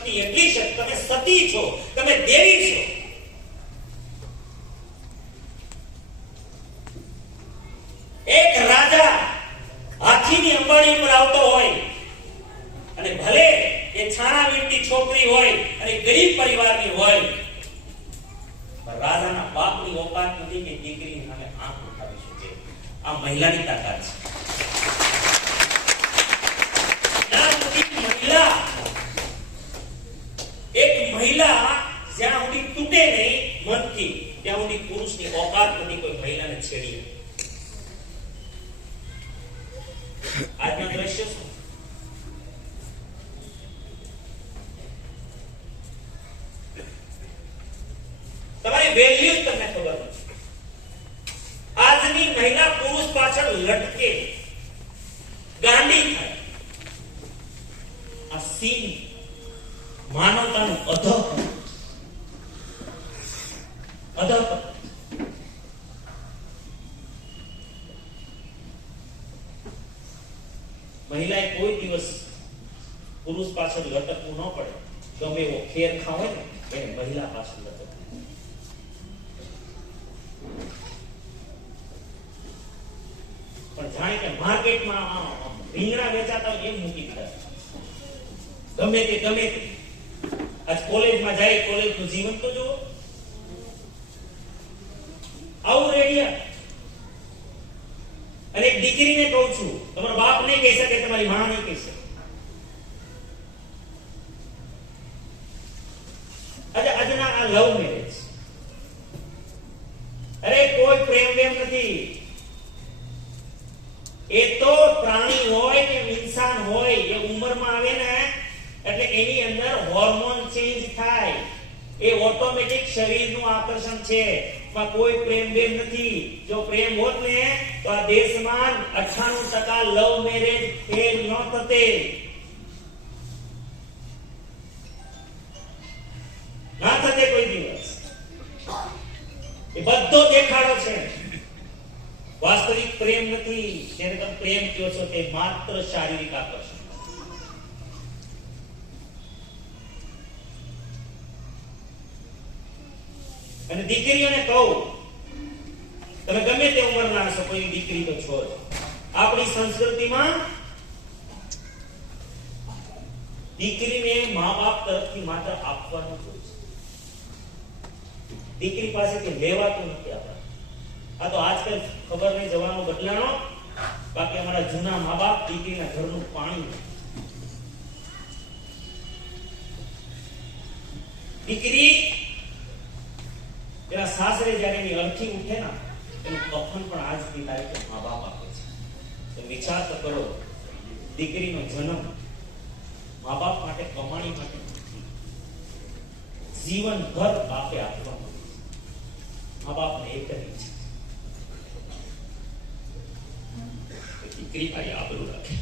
શક્તિ એટલી છે, તમે સતી છો, તમે દેવી છો. એક રાજા હાથીની અંબાડી પર આવતો હોય અને ભલે એ છાણા વીણતી છોકરી હોય અને ગરીબ પરિવારની હોય, રાજાના બાપની ઓકાત નથી કે દીકરીની સામે આંખ ઉઠાવી શકે. આ મહિલાની તાકાત છે. એક મહિલા જ્યાં સુધી તૂટે નહીં મનથી, ત્યાં સુધી પુરુષની ઓકાત નથી કોઈ મહિલાને છેડી. આજના દ્રશ્ય શું? તમારી વેલ્યુ તમને ખબર નથી. આજની મહિલા પુરુષ પાછળ લટકે, ગાંડી થાય. આ સીન માનવતાનું અધઃપતન. મહિલાએ કોઈ દિવસ પુરુષ પાછળ લટકવું ન પડે. ગમે એવો ખેર ખાવે ને એને મહિલા પાછળ લટકવું. પણ જાણે કે માર્કેટમાં રીંગણા વેચાતા હોય એમ મૂકી દીધા. ગમે તે આજ કોલેજમાં જાય, કોલેજનું જીવન તો જુઓ. આવું રેડિયા. અને એક દીકરીને કહું છું, તમારો બાપ નહીં કહી શકે, તમારી માં નહીં કહી શકે. આજના આ લવ મેરેજ, અરે કોઈ પ્રેમ નથી. એ તો પ્રાણી હોય કે ઇન્સાન હોય, એ ઉંમરમાં આવે ને એટલે એની અંદર હોર્મોન ચેન્જ થાય. એ ઓટોમેટિક શરીરનું આકર્ષણ છે. કોઈ પ્રેમ નથી. જો પ્રેમ હોત ને તો આ દેશમાં 98% લવ મેરેજ ફેલ ન થતે. ના થતે કોઈ દિવસ. એ બધો દેખાડો છે. વાસ્તવિક પ્રેમ નથી. જેને તમે પ્રેમ કહો છો તે માત્ર શારીરિક આકર્ષણ. અને દીકરીઓને કહું, તમે ગમે તે ઉંમરના હશો, કોઈ દીકરી તો છો. આપણી સંસ્કૃતિમાં દીકરીને મા બાપ તરફથી માત્ર આપવાનું જ હોય છે. દીકરી પાસેથી લેવાતું નથી આપણે. આ તો આજકાલ ખબર નહીં જવાનો બદલાનો. બાકી અમારા જૂના મા બાપ દીકરીના ઘરનું પાણી. દીકરી એના સાસરે જ્યારે એની અર્થી ઉઠે ને, એનું કફન પણ આજની તારીખે મા બાપ આપે છે. તો વિચાર તો કરો, દીકરીનો જન્મ મા બાપ માટે, કમાણી માટે નથી. જીવનભર બાપે આપવાનું. મા બાપને એક જ છે, દીકરી ભાઈ આબરૂ રાખે.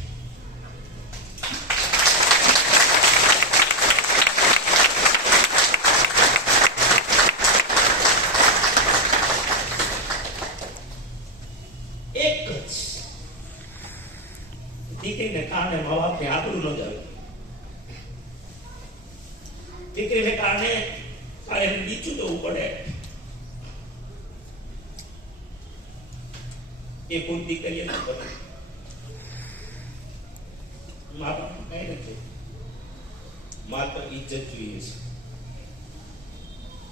દીકરીને કારણે મા બાપને આબરૂ ન જાય. દીકરીને કારણે નીચું જવું પડે. એ ભૂલ દીકરીએ ન કરી. મા બાપ કઈ નથી, માત્ર ઇજ્જત જોઈએ છે.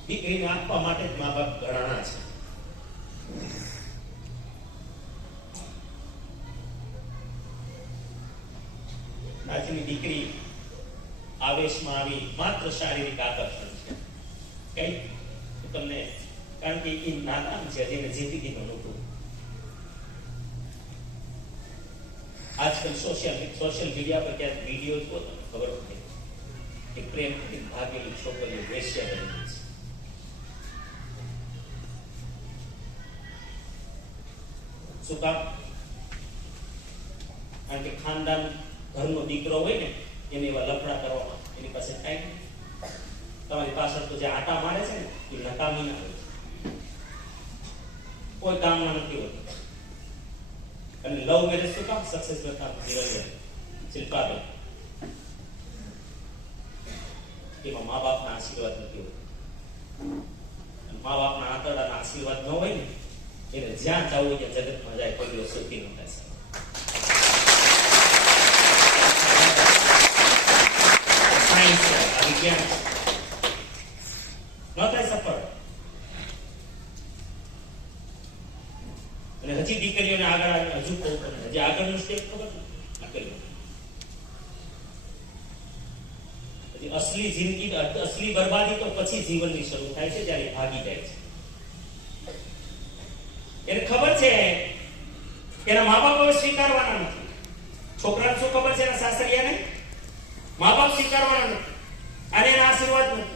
દીકરીને આપવા માટે જ મા બાપ ઘરાણા છે. આજની દીકરી આવેશમાં આવી માત્ર શારીરિક આકર્ષણ છે. કઈ તમને, કારણ કે એ નાદાન છે, જેને જિંદગીનો અનુભવ. આજકાલ સોશિયલ મીડિયા પર ક્યાંક વિડીયો જુઓ તમને ખબર પડે કે પ્રેમથી ભાગેલી છોકરીઓ વેશ્યા બની છે. શું કામ? કારણ કે ખાનદાન ઘરનો દીકરો હોય ને, એને એવા લફડા કરવામાં એની પાસે ટાઈમ. તમારી પાછળ તો જે આટા મારે છે ને, એ નકામી ના હોય છે, કોઈ કામના નથી હોતું. અને લવ મેરેજ શું કામ સક્સેસ કરતા શિલ્પાબેન? એમાં મા બાપના આશીર્વાદ નથી હોતા. મા બાપના આંતરડાના આશીર્વાદ ન હોય ને એને જ્યાં જવું ત્યાં જગતમાં જાય કોઈ દિવસ સુખી ન થાય. સાયન્સ વિજ્ઞાન ન થાય સફળ. અને હજી દીકરીઓને આગળ હજુ કહું તમને હજી આગળનું સ્ટેપ ખબર દીકરીઓ હજી અસલી જિંદગી અસલી બરબાદી તો પછી જીવનની શરૂ થાય છે ત્યારે ભાગી જાય છે. એને ખબર છે કે એના મા બાપ હવે સ્વીકારવાના નથી. છોકરાને શું ખબર છે એના સાસરિયાને મા બાપ સ્વીકારવાના નથી અને એના આશીર્વાદ નથી.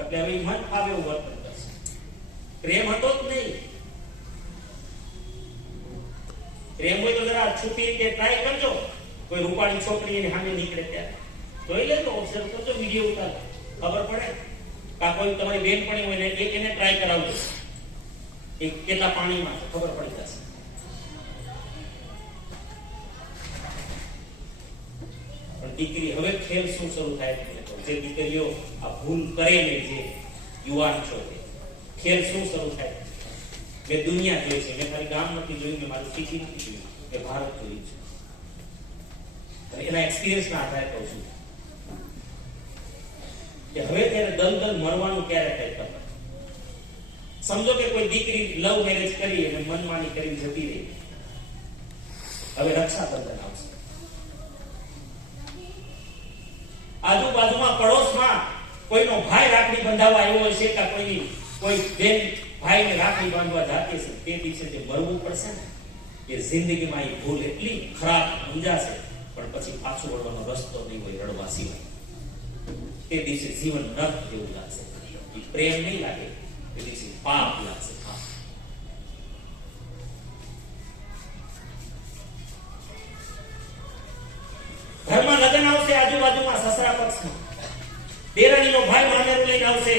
એટલે હવે મન ફાવે એવું વર્તન કરશે. પ્રેમ હતો જ નહીં. પ્રેમ હોય તો જરા છુપી રીતે ટ્રાય કરજો. કોઈ રૂપાળી છોકરી એની સામે નીકળે ત્યારે જોઈ લેજો, ઓબ્ઝર્વ કરજો, વિડીયો ઉતારો, ખબર પડે. કા કોઈ તમારી બેનપણી હોય ને એને ટ્રાય કરાવજો એ કેટલા પાણીમાં છે ખબર પડી જશે. પણ દીકરી હવે ખેલ શું શરૂ થાય જે દીકરીઓ આ ભૂલ કરે ને જે યુવાન છો ખેલ શું શરૂ થાય. મેં દુનિયા જોઈ છે, મેં ખાલી ગામ નથી જોયું, મેં મારું સિટી નથી જોયું, મેં ભારત જોયું છે. અને એના એક્સપિરિયન્સના આધારે કહું છું કે હવે ત્યારે દલદલ મરવાનું ક્યારે થાય ખબર. સમજો કે કોઈ દીકરી લવ મેરેજ કરી અને મનમાની કરી જતી રહી. હવે રક્ષાબંધન આવશે. આજુબાજુમાં પડોશમાં કોઈનો ભાઈ રાખડી બંધાવવા આવ્યો હશે કે કોઈ બેન ભાઈને રાખડી બાંધવા જાતી છે, તે દિવસે જે મરવું પડશે ને એ જિંદગીમાં એ ભૂલ એટલી ખરાબ સમજાશે પણ પછી પાછું વળવાનો રસ્તો નહીં હોય રડવા સિવાય. તે દિવસે જીવન નર્ક જેવું લાગશે. એ પ્રેમ નહીં લાગે, તે દિવસે પાપ લાગશે. ઘરમાં લગ્ન આવશે, આજુબાજુમાં સસરા પક્ષમાં દેરાણીનો ભાઈ મામેરું લઈને આવશે,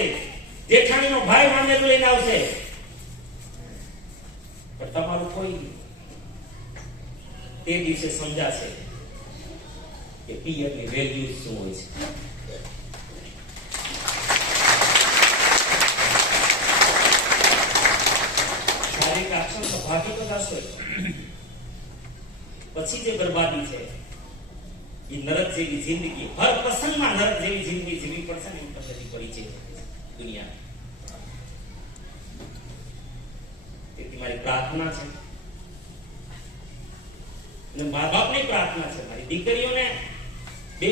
જેઠાણીનો ભાઈ મામેરું લઈને આવશે, પણ તમારું કોઈ નહીં. તે દિવસે સમજાશે કે પિયરની વેલ્યુ શું હોય છે. શારીરિક આક્ષણ તો ભાગી તો જશો, પછી જે બરબાદી છે એ નરક જેવી જિંદગી, હર પ્રસંગમાં નરક જેવી જિંદગી જીવી પડશે ને એમ પદ્ધતિ પરિચય દુનિયા. તેથી મારી પ્રાર્થના છે અને મા બાપની પ્રાર્થના છે, મારી દીકરીઓને બે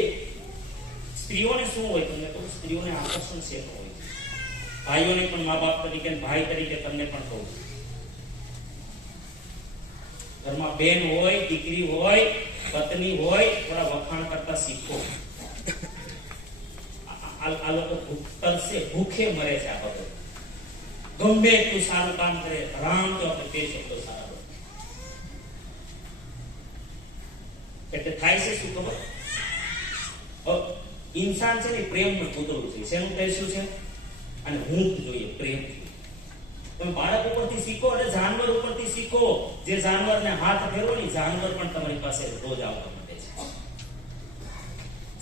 સ્ત્રીઓને શું હોય તમને કહું, સ્ત્રીઓને આકર્ષણ છે હોય. ભાઈઓને પણ મા બાપ તરીકે ભાઈ તરીકે તમને પણ કહું, ઘરમાં બેન હોય, દીકરી હોય, પત્ની હોય, થોડા વખાણ કરતા શીખો. આ લોકો તરસે ભૂખે મરે છે. આ બધું ગમે એટલું સારું કામ કરે રામ તો આપણે તે શબ્દો સારા બોલે. એટલે થાય છે શું ખબર, ઇન્સાન છે ને પ્રેમનું પૂતળું છે. શેનું કહીશું છે અને હૂંફ જોઈએ, પ્રેમ. તમે બાળક ઉપરથી શીખો અને જાનવર ઉપરથી શીખો. જે જાનવરને હાથ ફેરવો ને જાનવર પણ તમારી પાસે રોજ આવવા માંડે છે.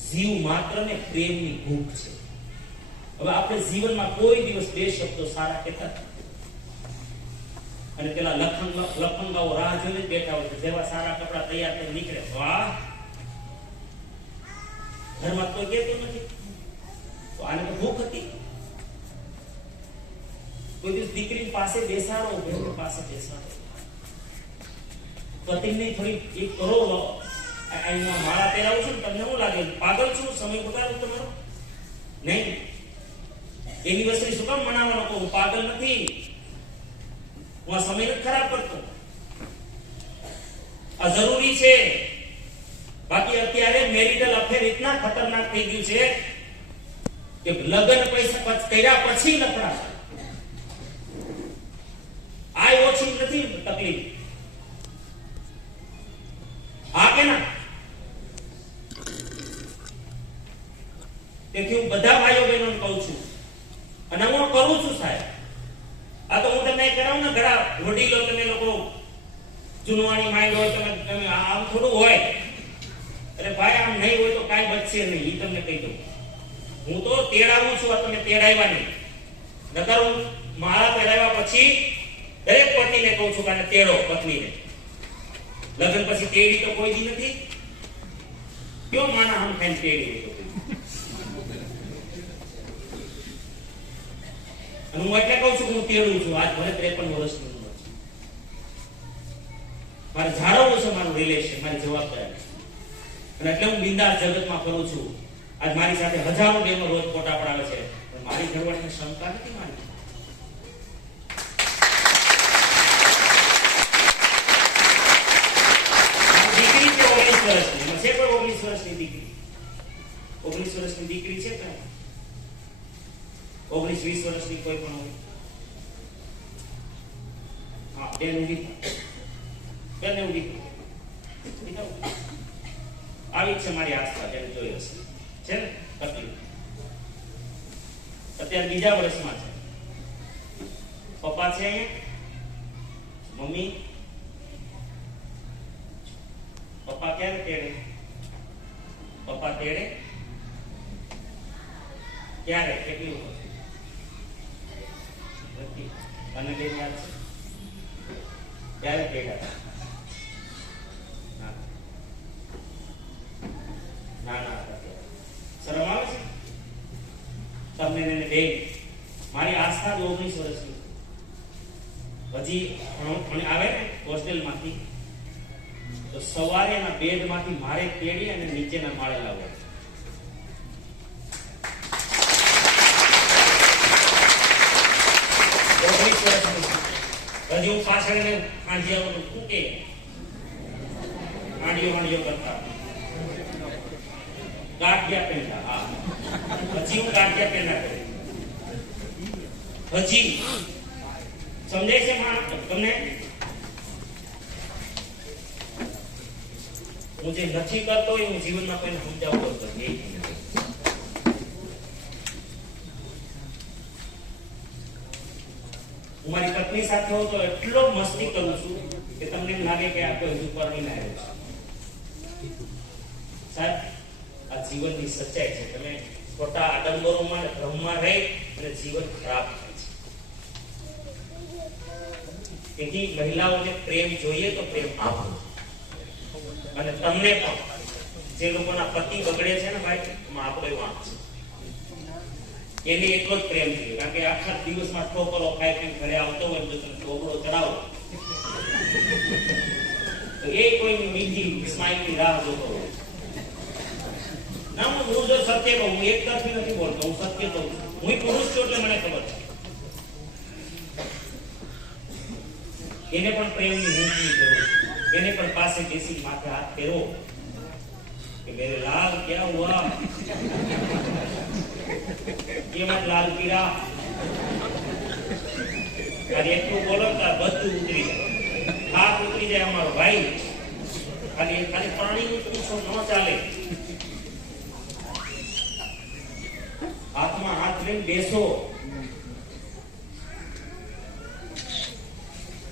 જીવ માત્ર ને પ્રેમની ભૂખ છે. હવે આપણે જીવનમાં કોઈ દિવસ બે શબ્દો સારા કહેતા અને પેલા લખંગાઓ રાહ જોઈને બેઠા હોય, જેવા સારા કપડા તૈયાર થઈને નીકળે, વાહ, ઘરમાં કોઈ કહેતું નથી તો આને તો ભૂખ હતી. કોઈ દિવસ દીકરી પાસે બેસાડો, બેન પાસે બેસાડો, પતિને થોડી એક કરો. અહીંયા માળા પહેરાવું છું તમને શું લાગે પાગલ છું, સમય બગાડું તમારો? નહીં. એનિવર્સરી શું કામ મનાવવાનો કહું? પાગલ નથી, હું આ સમય નથી ખરાબ કરતો. આ જરૂરી છે. બાકી અત્યારે મેરિટલ અફેર એટલા ખતરનાક થઈ ગયું છે કે લગ્ન પૈસા કર્યા પછી લફડા. આ ઓછી નથી તકલીફ. હા કે ના? તેથી હું બધા ભાઈઓ બહેનોને કહું છું અને હું કરું છું સાહેબ. આ તો હું તમને કરાવું ને, ઘણા વડીલો તમે લોકો જુનવાણી માઇન્ડ હોય, તમે આમ થોડું હોય બચશે નહીં, ઈ તમને કહી દઉં. હું તો તેડાવું છું, આ તમે તેડાવ્યા નહીં. નકર હું માળા પહેરાવ્યા પછી દરેક પતિને કહું છું કે આને તેડો, પત્નીને. લગ્ન પછી તેડી તો કોઈ દી નથી. કયો માના હમ ખાઈને તેડી? અને હું એટલે કહું છું કે હું તેડું છું. આજ મને 53 વર્ષની ઉંમર છે. મારે જાળવવું છે મારું રિલેશન, મારી જવાબદારી. અને એટલે હું બિંદાસ જગતમાં ફરું છું. આજ મારી સાથે હજારો બહેનો રોજ ફોટા પડાવે છે, પણ મારી ઘરવાળીને શંકા નથી. મારી દીકરી છે 19 વર્ષની, છે કોઈ 19 વર્ષની દીકરી? 19 વર્ષની દીકરી છે કે 19-20 વર્ષની કોઈ પણ હોય? હા, બેન ઉભી આવી છે મારી આસપાસ, એને જોઈ હશે છે ને તકલીફ. અત્યારે બીજા વર્ષમાં છે. પપ્પા છે અહીંયા, મમ્મી. પપ્પા ક્યારે તેડે? પપ્પા તેડે ક્યારે? કેટલી વખત? અને બેન યાદ છે ક્યારે તેડ્યા? ના શરમ આવે છે તમને ને બેન? મારી આસ્થા 19 વર્ષની. હજી આવે ને હોસ્ટેલમાંથી તો સવારે એના બેડમાંથી મારે તેડી અને નીચેના માળે લાવવા. હજી હું પાછળ ને આંડિયા ફૂકે આંડિયો કરતા ગાંઠિયા પહેરતા. હા, હજી હું ગાંઠિયા પહેરતા કરું. હજી સમજાય છે તમને? હું જે નથી કરતો એ હું જીવનમાં કોઈને સમજાવતો નથી. હું મારી પત્ની સાથે હોઉં તો એટલો મસ્તી કરું છું કે તમને એમ લાગે કે આ કોઈ હજુ પરણીને આવ્યો છે. સાહેબ, આ જીવનની સચ્ચાઈ છે. તમે ખોટા આડંબરોમાં અને ભ્રમમાં રહી અને જીવન ખરાબ થાય છે. તેથી મહિલાઓને પ્રેમ જોઈએ તો પ્રેમ આપો. અને તમને પણ જે લોકોના પતિ બગડે છે ને ભાઈ, એમાં આપણો વાંક છે. એને એટલો જ પ્રેમ છે, કારણ કે આખા દિવસમાં ઠોકરો ખાઈ પી ઘરે આવતો હોય તો તમે ઠોકરો ચડાવો તો એ કોઈ મીઠી સ્માઈલની રાહ જોતો હોય. ના, હું જો સત્ય કહું, હું એક તરફી નથી બોલતો, હું સત્ય કહું. હું પુરુષ છું એટલે મને ખબર છે. એને પણ પ્રેમની ઊંચની જરૂર. એને પણ પાસે બેસી માથે હાથ ફેરવો કે મેરે લાલ ક્યાં હુઆ, ये मत लाल पीला. अरे એટલું બોલો તો બધું ઉતરી જાય, હાથ ઉતરી જાય અમારો ભાઈ. ખાલી પાણીનું પૂછો ન ચાલે. હાથમાં હાથ લઈને બેસો.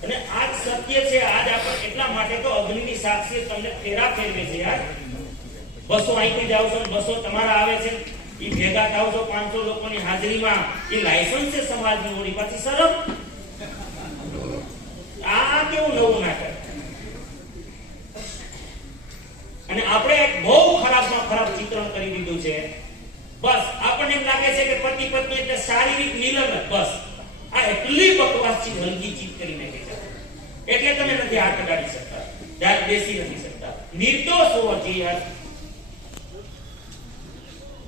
અને આજ સત્ય છે. આજ આપણે એટલા માટે તો અગ્નિની સાક્ષી તમને ફેરા ફેરવે છે યાર. બસો અહીંથી જાવ છો, બસો તમારા આવે છે, ઈ ભેગા થાવ છો 500 લોકોની હાજરીમાં. એ લાયસન્સ છે સમાજની ઓળી, પછી શરમ. આ કેવું નવું નાટક. અને આપણે એક બહુ ખરાબમાં ખરાબ ચિત્રણ કરી દીધું છે. બસ આપણને એમ લાગે છે કે પતિ પત્ની એટલે શારીરિક મિલન. બસ આ એટલી બકવાસ ચીજ, હલકી ચીજ કરી નાખી છે. એટલે તમે નથી હાથ અડાડી શકતા, દાંત બેસી નથી શકતા. નિર્દોષ હોવા જોઈએ,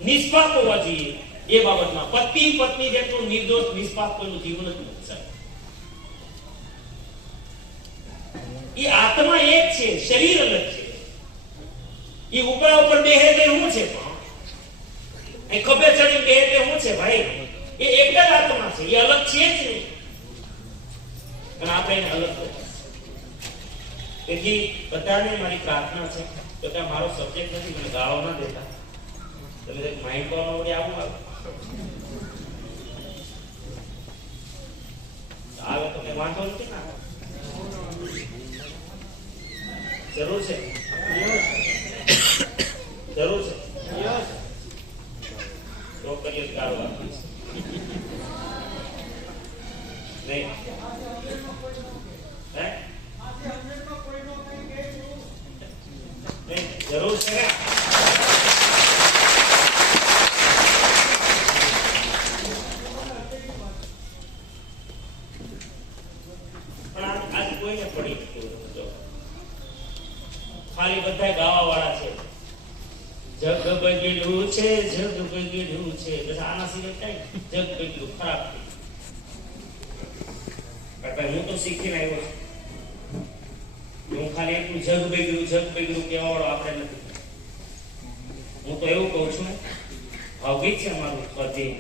નિષ્પાપ હોવા જોઈએ એ બાબતમાં. પતિ પત્ની જેટલું નિર્દોષ નિષ્પાપ કોઈનું જીવન જ નથી. એ આત્મા એક છે, શરીર અલગ છે. એ ઉપરા ઉપર બેહે તે શું છે? એ ખભે ચડી બેહે તે શું છે ભાઈ? એ એક જ આત્મા છે, એ અલગ છે જ નહીં. અને આપણે એને અલગ કરીએ. તેથી બધાને મારી પ્રાર્થના છે કે આ મારો સબ્જેક્ટ નથી, મને ગાળો ના દેતા. તમે માઇન્ડ પાવર વડે આવું આવે તો કઈ વાંધો નથી ના. જરૂર છે, જરૂર છે. જરૂર છે ને? પણ આજ કોઈને પડી નથી. ખાલી બધા ગાવા વાળા છે. જગ બગડ્યું છે, જગ બગડ્યું છે, બસ આના સિવાય કઈ જગ બગડ્યું ખરાબ થઈ. હું તો શીખીને આવ્યો છું. હું ખાલી એટલું જગ બગડ્યું કહેવા વાળો આપણે નથી. હું તો એવું કહું છું, ભાવગીત છે અમારું સ્વાધીન,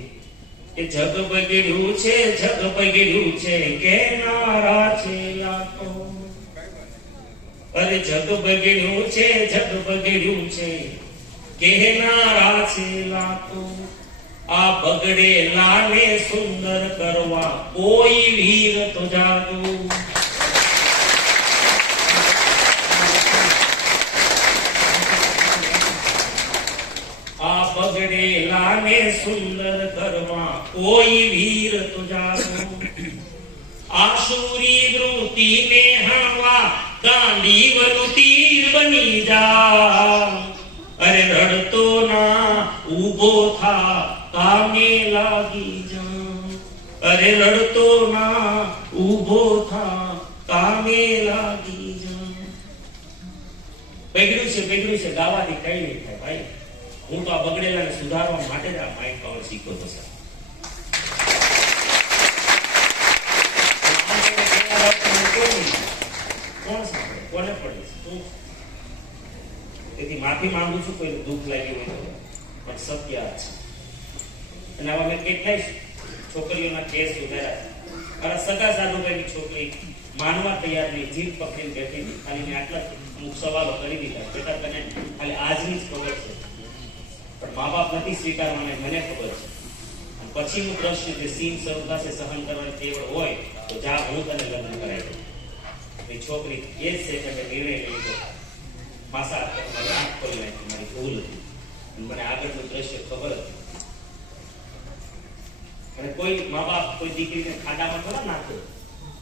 કે જગ બગડ્યું છે કે નારા છે લાખો. અરે જગ બગડ્યું છે કહેનારા છે લાખો. આ બગડેલાને સુંદર કરવા કોઈ વીર તો જાગો. આ બગડેલાને સુંદર કરવા કોઈ વીર તો જાગો. આશુરી વૃત્તિને હણવા ગાંડીવનું તીર બની જા. અરે રડતો ના ઊભો થા કામે લાગી જા. અરે રડતો ના ઊભો થા કામે લાગી જા. બગડ્યું છે ગાવાથી કઈ નહીં થાય ભાઈ. હું તો આ બગડેલાને સુધારવા માટે જ આ માઇન્ડ પાવર શીખ્યો હતો. કોને પડે છે? તેથી માફી માંગુ છું કોઈ દુઃખ લાગ્યું હોય પણ સત્ય આ છે. અને આવા મેં કેટલાય છોકરીઓના કેસ ઉતાર્યા. મારા સગા સાધુભાઈની છોકરી માનવા તૈયાર નહીં, જીભ પકડીને બેઠી હતી. ખાલી મેં આટલા અમુક સવાલો કરી દીધા. બેટા તને ખાલી આજની જ ખબર છે, પણ મા બાપ નથી સ્વીકારવાના મને ખબર છે. અને પછીનું પ્રશ્ન જે સીન સરળતા છે સહન કરવાની તેવડ હોય તો જા હું તને લગ્ન કરાવી દઉં. એ છોકરી એ જ સેકન્ડે નિર્ણય લઈ લીધો. માસા મારી આંખ ખોલી નાખી, મારી ભૂલ હતી. મને આગળનું દ્રશ્ય ખબર હતી. અને કોઈ મા બાપ કોઈ દીકરીને ખાડામાં થોડા નાખે.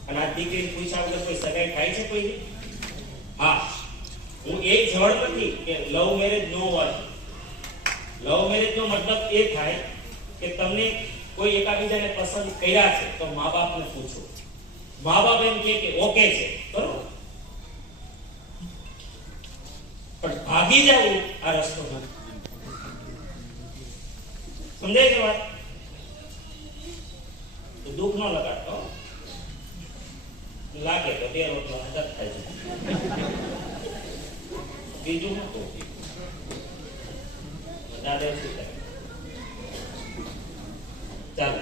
અને આ દીકરીને પૂછ્યા વગર કોઈ સગાઈ થાય છે કોઈ? હા, હું એ જળ નથી કે લવ મેરેજ નો હોય. લવ મેરેજ નો મતલબ એ થાય કે તમને કોઈ એકાબીજાને પસંદ કર્યા છે તો મા બાપને પૂછો. મા બાપ એમ કે ઓકે છે બરોબર, પણ ભાગી જવું આ રસ્તો નથી. સમજાય છે વાત? તો દુઃખ ન લગાડતો. લાગે તો બે રોટલો મદદ થાય છે. બીજું નતું દાદા શું ચાલો